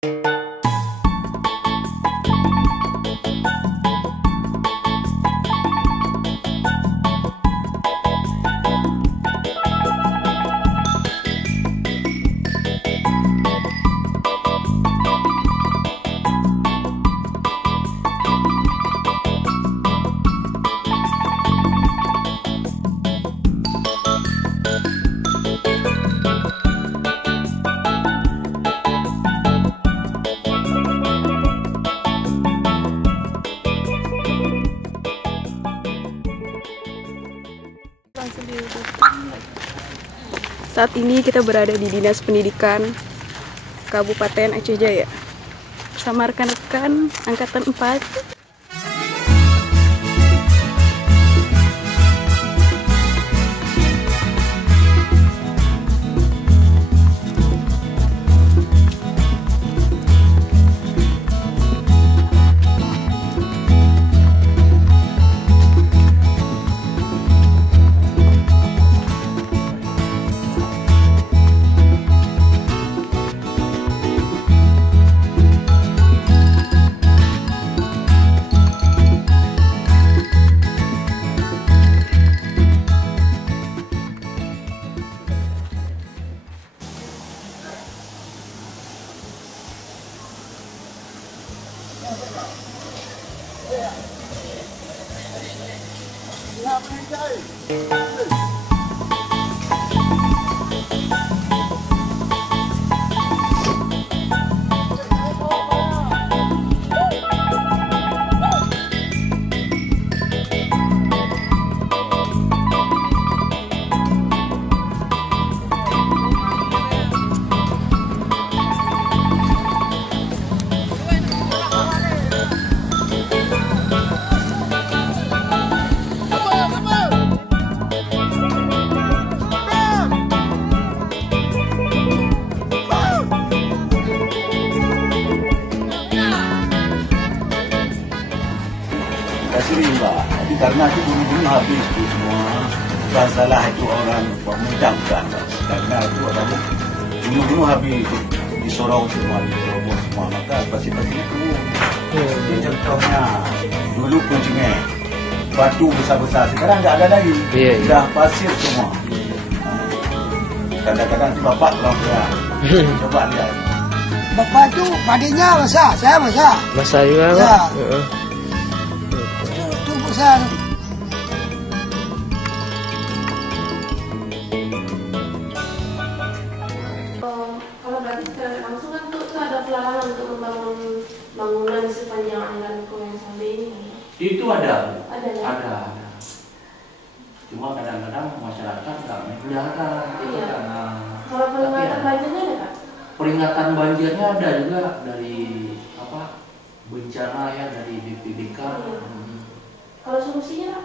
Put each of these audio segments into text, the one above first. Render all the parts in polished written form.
Saat ini kita berada di Dinas Pendidikan Kabupaten Aceh Jaya bersama rekan-rekan Angkatan 4. Rimba. Tapi karena itu bunuh-bunuh habis itu semua, bukan salah itu orang pemuda, bukan. Karena itu orang bunuh-bunuh habis di Sorong semua, di Sorong semua, maka pasir-pasir itu. Jadi contohnya dulu kuncinya batu besar-besar, sekarang nggak ada lagi, sudah pasir semua. Kadang-kadang itu bapak pulang-pulang, coba lihat. Bapak itu padinya basah, saya basah. Basah juga, ya. Pak? Besar. Kalau berarti secara langsung kan itu ada pelarangan untuk membangun bangunan di sepanjang aliran Sungai Sambe ini. Itu ada. Ada ya? Ada. Cuma kadang-kadang masyarakat nggak melihara itu Iya. karena. Kalau peringatan banjirnya ada Kak? Peringatan banjirnya ada juga dari apa bencana ya dari BPBK. Iya. Kalau solusinya Pak?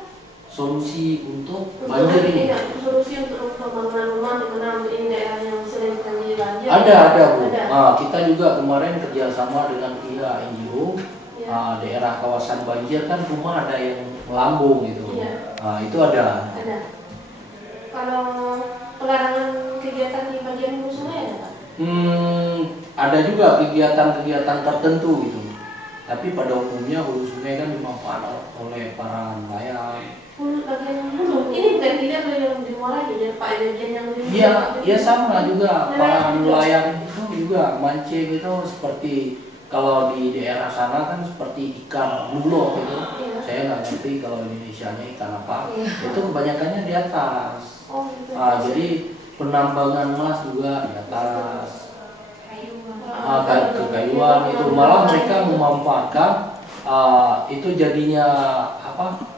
Solusi untuk banjir ini? Iya, solusi untuk pembangunan rumah di mana ini daerah yang sering terjadi banjir. Ada Bu. Ada. Nah, kita juga kemarin kerjasama dengan pihak NGO. Ya. Daerah kawasan banjir kan rumah ada yang melambung gitu. Iya. Nah, itu ada. Ada. Kalau pelarangan kegiatan di bagian hulu sungai ada Pak? Ada juga kegiatan-kegiatan tertentu gitu. Tapi pada umumnya hulu sungai kan dimanfaatkan oleh para nelayan. Bagian hulu, ini bukan tidak yang di Muara aja, Pak, bagian yang di Iya, ya sama juga. Para nelayan itu juga mancing itu seperti kalau di daerah sana kan seperti ikan bulo gitu. Iya. Saya nggak ngerti kalau Indonesianya ikan apa. Iya. Itu kebanyakannya di atas. Oh, gitu. Jadi penambangan emas juga di atas. Kekayuan itu malah mereka memanfaatkan itu jadinya apa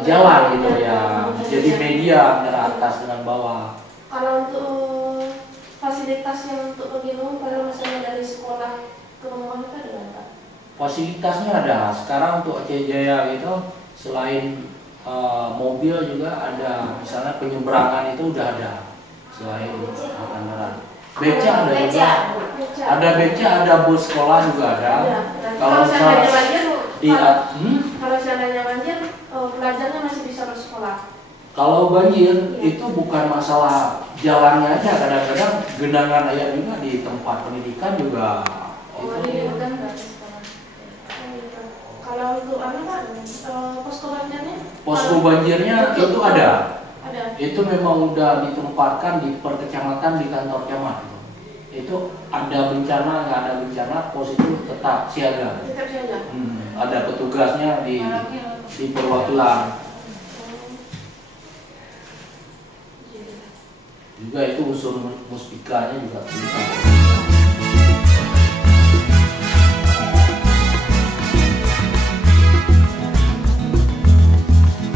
jalan gitu ya, jadi media antara atas dengan bawah. Kalau untuk fasilitas yang untuk pergi umum, kalau misalnya dari sekolah ke rumah itu ada nggak Pak? Fasilitasnya ada. Sekarang untuk Aceh Jaya itu selain mobil juga ada, misalnya penyeberangan itu udah ada selain angkatan darat. Beca ada juga. Ada beca, ada bus sekolah juga ada. Ya. Kalau seandainya banjir, kalau seandainya banjir, pelajarnya masih bisa bersekolah. Kalau banjir itu bukan masalah jalannya aja, kadang-kadang genangan air juga di tempat pendidikan juga Oh, ada kan? Kalau untuk apa Pak? Posko banjirnya? Posko banjirnya itu ada. Ada. Itu memang udah ditempatkan di per kecamatan di kantor camat. Itu ada bencana nggak ada bencana, pos itu tetap siaga. Tetap siaga. Ada petugasnya di perwakilan. Juga itu unsur muspikanya juga bisa.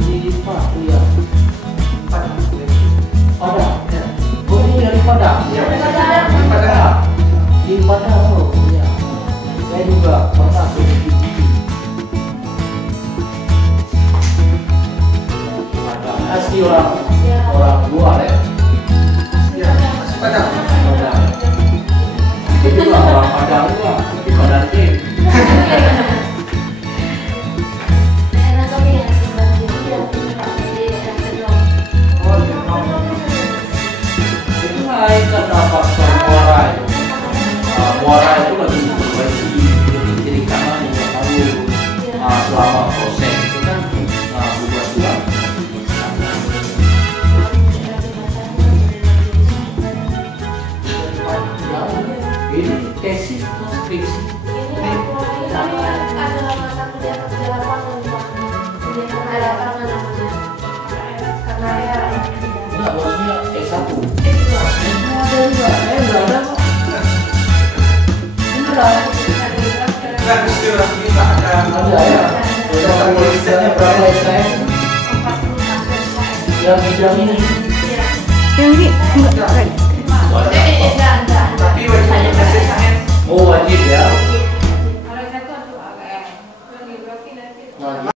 Di Padang, ya. Padang, ya. Oh ini dari Padang. Iya, Padang. Di Padang, oh iya. Saya juga pernah ke Padang. Asli orang luar ya. Padang. Padang. Itu juga orang Padang juga di Padang tim. Daerah kami yang banjir di daerah Kedong. Oh, iya. Itu lain karena faktor muara itu. Muara itu lagi berbanjir, jadi kiri kanan juga tahu. Selama proses itu kan buat juga. Ini tesis atau skripsi? Ini kami ada mata kuliah kerja lapangan Pak. Kuliah ada lapangan namanya. Karena ya Enggak, maksudnya S1. ada juga. Enggak ada kok. Enggak, mesti orang kita ada. Ada ya. Udah tulisannya berapa SKS? 40 Yang bidang ini. Yang ini enggak keren. Tapi wajib kasih saya. Oh wajib ya. Kalau saya tuh untuk AGM. Berarti nanti. Wajib.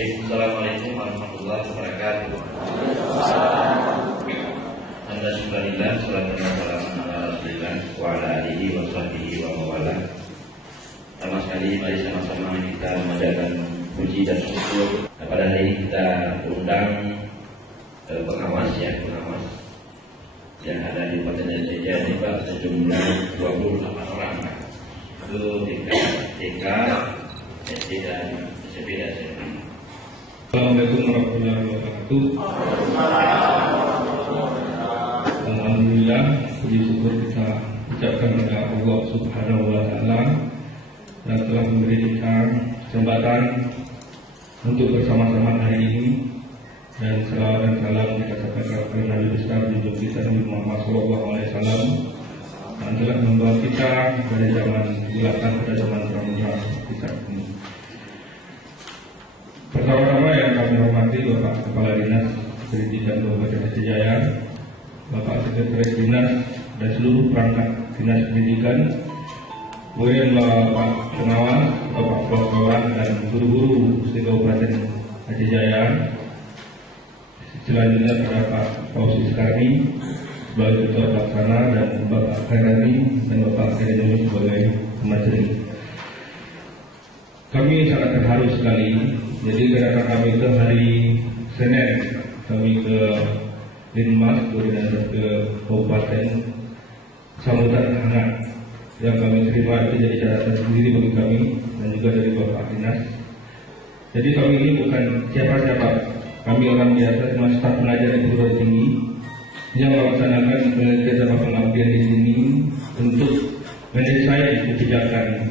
Assalamualaikum warahmatullahi wabarakatuh. Alhamdulillah, salatu wassalamu ala Rasulillah wa ala alihi wa sahbihi wa mawala. Pertama sekali mari sama-sama kita memanjatkan puji dan syukur. Pada hari ini kita undang pengawas yang ada di Kabupaten Aceh Jaya ini Pak, sejumlah 28 orang. Itu tingkat TK, SD dan SMP dan SMP. Assalamualaikum warahmatullahi wabarakatuh. Alhamdulillah, puji syukur kita ucapkan kepada Allah Subhanahu wa Ta'ala yang telah memberikan kesempatan untuk bersama-sama hari ini, dan salawat dan salam kita sampaikan kepada Nabi besar junjungan kita Nabi Muhammad SAW yang telah membawa kita pada zaman kegelapan, pada zaman terang seperti saat ini. Pertama-tama yang kami hormati Bapak Kepala Dinas Pendidikan Kabupaten Aceh Jaya, Bapak Sekretaris Dinas dan seluruh perangkat Dinas Pendidikan, kemudian Bapak Pengawas, Bapak kawan dan guru-guru di Kabupaten Aceh Jaya. Selanjutnya pada Pak Fauzi Sekarni sebagai Ketua Pelaksana dan Bapak Khairani dan Bapak Khairani sebagai Pemateri. Kami sangat terharu sekali. Jadi kedatangan kami itu hari Senin, kami ke Linmas, koordinator ke Kabupaten, sambutan hangat yang kami terima itu jadi catatan sendiri bagi kami dan juga dari Bapak Dinas. Jadi kami ini bukan siapa-siapa, kami orang biasa, cuma staf pengajar di perguruan tinggi yang melaksanakan kegiatan pengabdian di sini untuk mendesain kebijakan.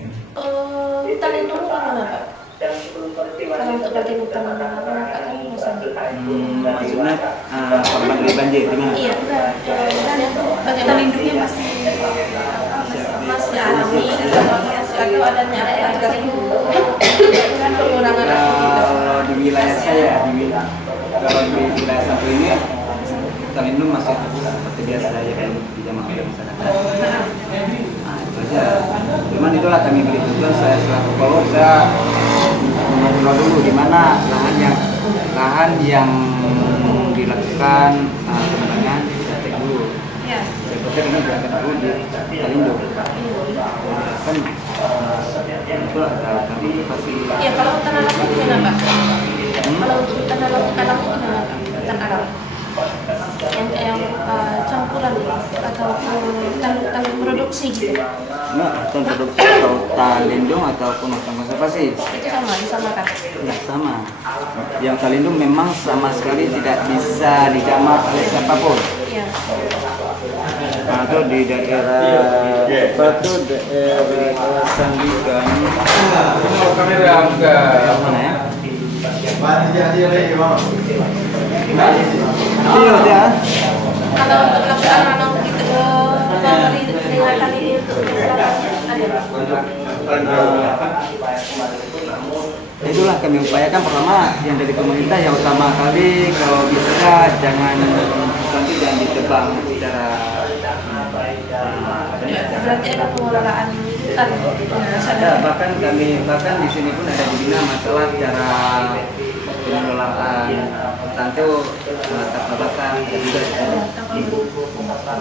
Tadi dulu gimana Pak? Kalau untuk bagian utama kan maksudnya korban dari banjir gimana? Iya, bagian lindungnya masih alami atau adanya kan pengurangan. Kalau di wilayah saya, kalau di wilayah satu ini terlindung masih seperti biasa ya, kayak di jamaah masyarakat. Nah itu aja. Cuman itulah kami beri tujuan, saya selaku kolor saya mengobrol dulu di mana lahan yang dilakukan penanganan cek dulu. Seperti ini berangkat dulu di terlindung. Kan itulah kami pasti. Iya, kalau hutan alamnya gimana Pak? Kalau untuk hutan alam gimana Pak? Hutan alam yang campuran atau hutan produksi gitu? Enggak, hutan produksi atau hutan lindung ataupun hutan konservasi. Itu sama, disamakan? Ya, sama. Yang hutan lindung memang sama sekali tidak bisa dijamak oleh siapapun. Iya. Nah, itu di daerah kawasan Bigan. Kamera mana ya? Iya, ya. Kalau untuk melakukan nanam gitu, memberi peringatan ini ada. Itulah kami upayakan, pertama yang dari pemerintah yang utama kali kalau bisa jangan ditebang secara berarti ada pengelolaan hutan. ada, bahkan di sini pun ada dibina masalah cara pengelolaan hutan itu tata basah juga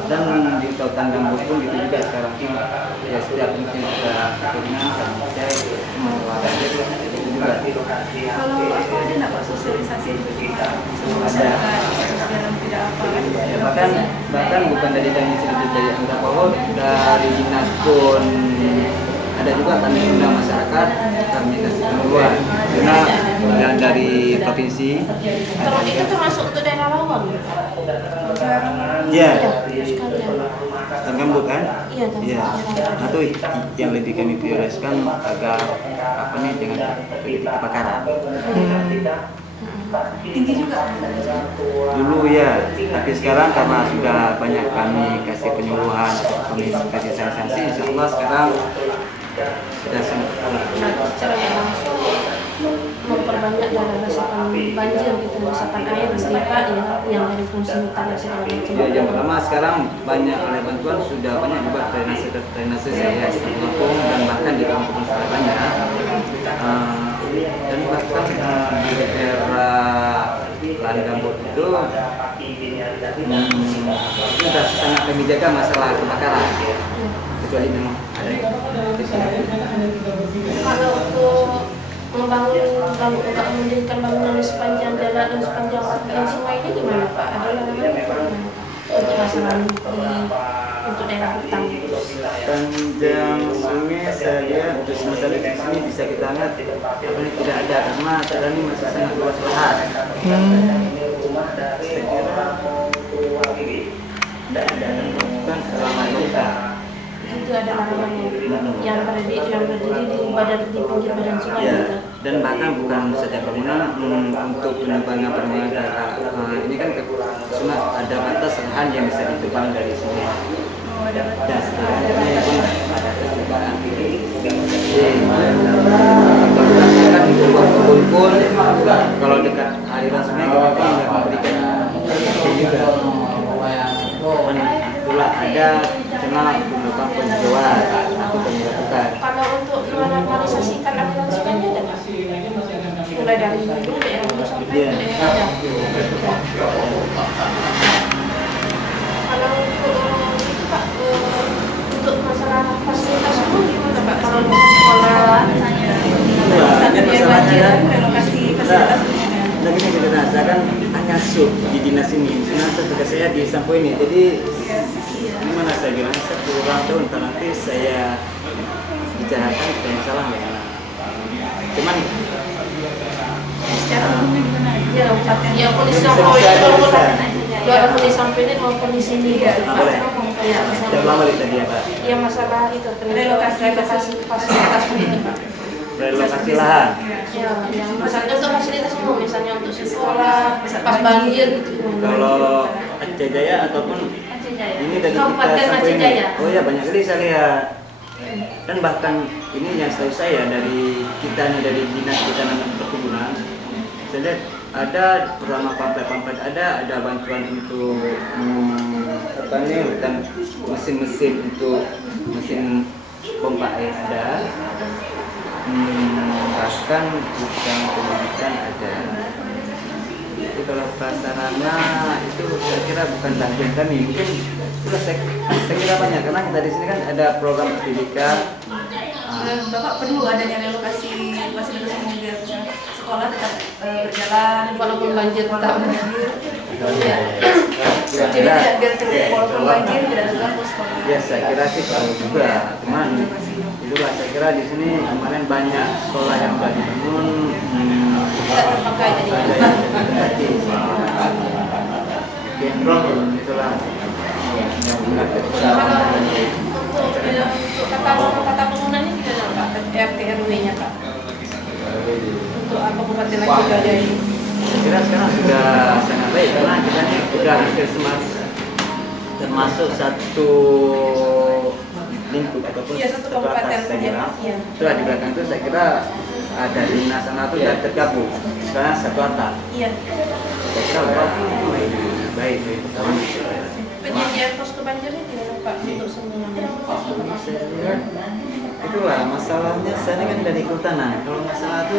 dan di hutan gambut pun itu juga sekarang ya setiap mungkin kita dengan saya mengelola itu juga. Kalau aku ada nggak Pak sosialisasi sama masyarakat dalam tidak apa kan? Ya, bahkan bukan dari Anggap Pohon, dari dinas pun ada juga kami undang masyarakat, kami kasih penyuluhan karena dari provinsi. Kalau itu termasuk untuk daerah rawan? Iya. Sekalian. Gambut kan? Iya. Iya. Nah itu yang lebih kami prioritaskan agar apa nih jangan terjadi kebakaran. Tinggi juga. Dulu ya, tapi sekarang karena sudah banyak kami kasih penyuluhan, kami kasih sanksi, insya Allah sekarang sudah sangat. Secara langsung memperbanyak dalam resapan banjir gitu, resapan air selipat ya, yang dari fungsi hutan dan segala macam. Ya, yang pertama sekarang banyak oleh bantuan sudah banyak juga drainase saya kampung dan bahkan di kampung sudah banyak. Dan bahkan di daerah lahan gambut itu sudah sangat menjaga masalah kebakaran, kecuali memang ada. Kalau untuk mendirikan bangunan di sepanjang jalan dan sepanjang sungai ini gimana Pak? Ada larangan untuk masalah untuk daerah hutan? Sepanjang sungai saya lihat untuk sementara di sini bisa kita lihat ini tidak ada karena daerah ini masih sangat luas lahan. Saya kira tidak ada bukan selama lengkap. Itu ada larangannya yang berdiri di pinggir badan sungai Ya, gitu. dan bahkan bukan saja bangunan untuk penebangan daerah ini kan cuma ada batas lahan yang bisa ditebang dari sungai. Dan sebenarnya pun ada ketebangan. Kan di kebun pun kalau dekat aliran sungai kita pun nggak memberikan juga. Itulah ada cuma melakukan penghijauan atau penyerbukan. Kalau untuk menormalisasikan aliran sungainya ada nggak? Mulai dari itu daerah hulu sampai ke daerah ada. Kalau untuk itu Pak, untuk masalah fasilitas umum gimana Pak? Kalau untuk sekolah, Masalahnya relokasi fasilitas umum. Nah ini kita rasakan hanya sub di dinas ini. Sebenarnya tugas saya di Sampo ini. Jadi gimana saya bilang, saya kurang tahu entah nanti saya bicarakan supaya yang salah nggak. Cuman Secara umum gimana? Ya polisi Sampo itu polisi Sampo ini maupun di sini ya. Sudah lama tadi ya Pak. Ya masalah itu relokasi fasilitas pendidikan Pak. Relokasi lahan. Ya, yang misalnya untuk fasilitas umum, misalnya untuk sekolah, pas banjir gitu. Kalau Aceh Jaya ataupun ini dari kita Kabupaten Sampo Aceh ini. Jaya. Oh ya banyak sekali saya lihat. Dan bahkan ini yang setahu saya dari kita dari dinas ketahanan perkebunan, saya lihat ada pertama pamflet ada bantuan untuk hutan mesin untuk mesin pompa air ada. Bahkan bukan pendidikan ada. Jadi kalau prasarana itu saya kira bukan bagian kami. Mungkin itulah saya kira banyak karena kita di sini kan ada program pendidikan. Bapak perlu adanya relokasi fasilitas umum biar sekolah tetap berjalan Walaupun banjir tetap banjir. Ya. Jadi tidak biar walaupun banjir tidak terganggu sekolah. Ya saya kira sih perlu juga. Cuman itulah saya kira di sini kemarin banyak sekolah yang sudah dibangun. Tidak terpakai jadinya. Itulah yang benar. Untuk kata bangunannya gimana Pak? RT RW-nya Pak? Untuk apa Kabupaten Aceh Jaya ini? Saya kira sekarang sudah sangat baik karena kita ini sudah hampir termasuk satu lingkup ataupun satu kabupaten saja. Iya. Itulah di belakang itu saya kira ada dinas sana itu sudah tergabung. Sekarang satu atap. Iya. Saya kira baik. Penyediaan posko banjir ini gimana Pak untuk semuanya? Itulah masalahnya saya ini kan dari kehutanan. Kalau masalah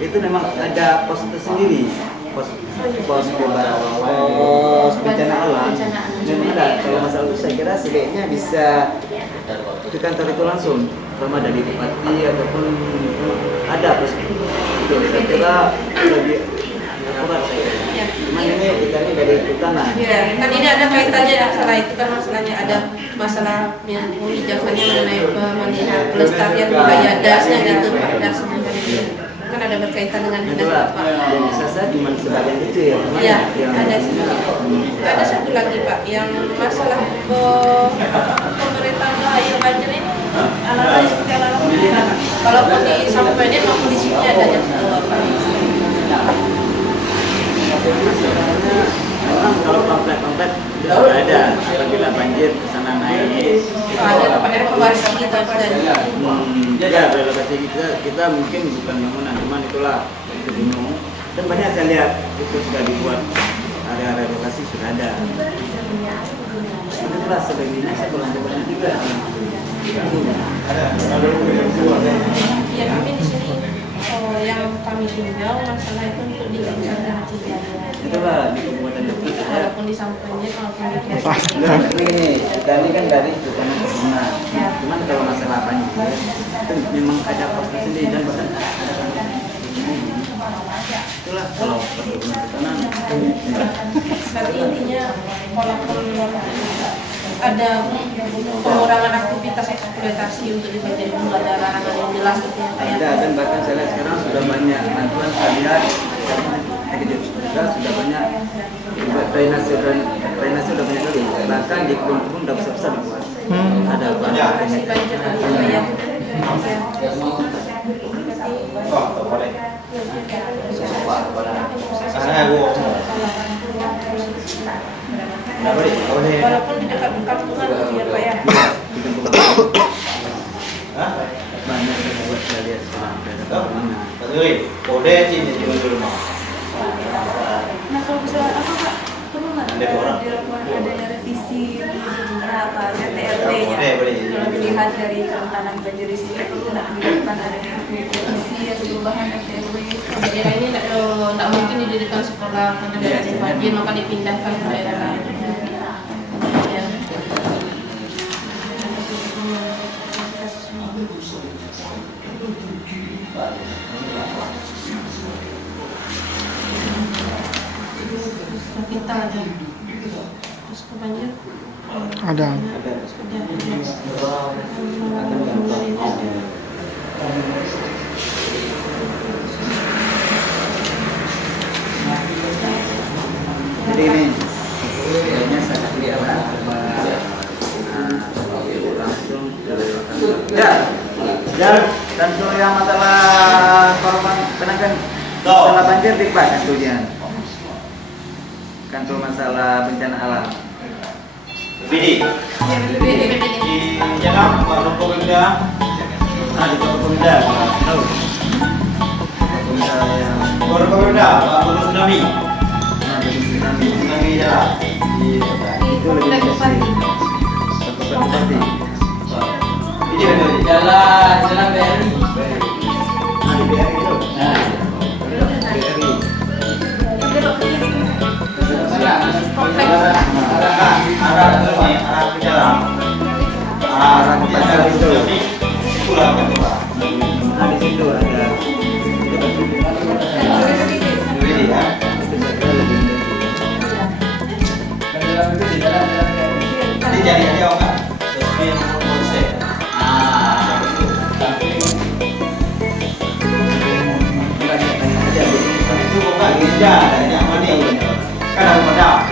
itu memang ada pos tersendiri. Pos bencana alam. Memang ada. Kalau masalah itu saya kira sebaiknya bisa ke kantor itu langsung, sama dari bupati ataupun ada pos itu. Saya kira lebih akurat saya kira. Cuman ini kita ini dari kehutanan. Ya, kan ini ada kaitannya masalah itu kan masalahnya ada masalah yang menghijaukannya mengenai pelestarian budaya dasnya gitu Pak, dasnya gitu. Kan ada berkaitan dengan Itulah yang bisa saya cuma sebagian kecil. Iya, ada ada satu lagi Pak yang masalah pemerintahan air banjir ini ala-ala seperti ala-ala mana Pak? Walaupun di Sampo ini maupun di sini ada yang Masalahnya memang kalau pamflet itu sudah ada apabila banjir kesana naik. ada tempat evakuasi gitu dan Ya relokasi kita mungkin bukan bangunan, cuman itulah itu gunung. Dan banyak saya lihat itu sudah dibuat area relokasi sudah ada. Itulah sebagainya saya kurang banyak juga. ya kami di sini yang kami tinjau masalah itu untuk di Kabupaten Aceh Jaya. Itulah di Kabupaten Jepang. Walaupun di Sampurnya kalaupun di Kias. Ini kita ini kan dari Sultan Perkebunan. Cuman kalau masalah banjir itu memang ada pos sendiri dan bahkan itulah kalau perkebunan Berarti intinya walaupun ada pengurangan aktivitas eksploitasi untuk di bagian hulu ada larangan yang jelas gitu ya Pak ya. ada, dan bahkan saya lihat sekarang sudah banyak bantuan saya lihat sudah banyak drainase sudah banyak kali, bahkan di kebun-kebun sudah besar-besar dibuat. Ada banyak Masih banjir kali ya Pak ya. Walaupun di dekat kampungan gitu ya Pak ya. banyak yang buat saya lihat sekarang. Nah kalau misalnya apa Pak, perlu nggak dilakukan adanya revisi apa RT-RT-nya? Kalau dilihat dari kerentanan banjir di sini perlu nggak dilakukan adanya revisi atau perubahan RT-RW? Daerah ini tidak mungkin didirikan sekolah karena daerah banjir maka dipindahkan ke daerah lain. Ya. Kita ada terus banjir Ada. Jadi ini kayaknya sangat kelihatan langsung dan untuk yang masalah korban penanganan masalah banjir di Pak kantornya kantor masalah bencana alam. Bidi. Di Jakarta, Pak Pemda. Di Pemda. Tahu. Pemda yang Pemda, Pak Guru Tsunami. Tsunami jalan. Itu lebih dekat. Bupati. Ini jalan BRI. Di BRI itu. Arah ke dalam. Arah ke dalam itu. Pulang ke bawah. Di situ ada. Ini ya. Ini jadi ada enggak? Tapi yang konsep. Itu bukan gereja, yang mana yang kan ada